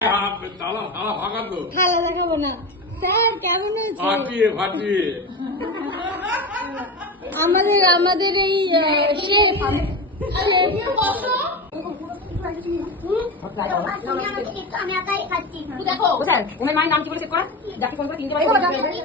থালা দেখাবো না স্যার, কেমন হয়েছে? আমাদের এই শেফ আমি একাই খাচ্ছি। দেখো স্যার, ওনার মায়ের নাম কি বলে চেক করা? ডাকি ফোন করে 3 বার বলে।